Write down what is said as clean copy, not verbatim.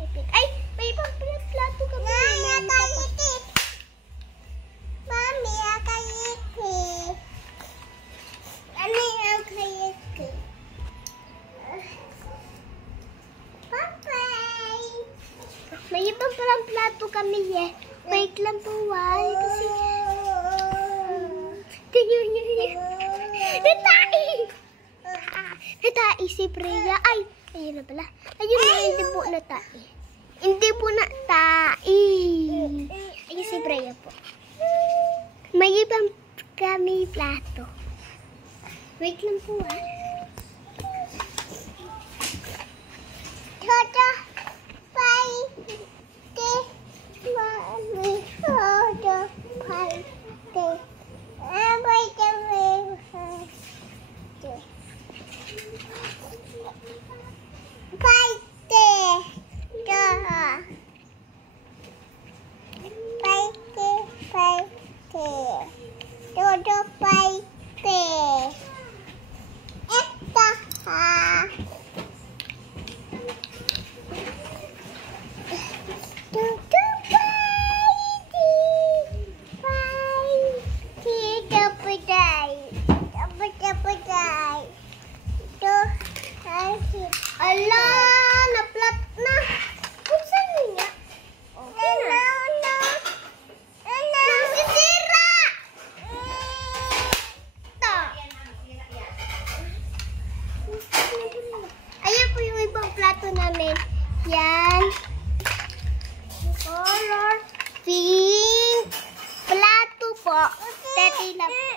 Ay, may ibang plato ka ba? Mami, akayiti. Ano yung akayiti? Papay! May ibang palang plato kami eh. Wait lang po, why? Kasi... Natai! Natai si Freya. Ay, ayun na pala. Ayun na, hindi po natai. Hindi po natai. Ayun si Freya po. May ibang kami plato. Wait lang po Toto, pai, te, mami, toto, pai, te. Abay kami. Pai, te. Pai, te, pai, te. Toto, pai, te. Esta, ala, naplat na. Kung saan niya? Okay na. Nasisira! Ito. Ayan po yung ibang plato namin. Yan. Color pink. Plato po. 30 lang po.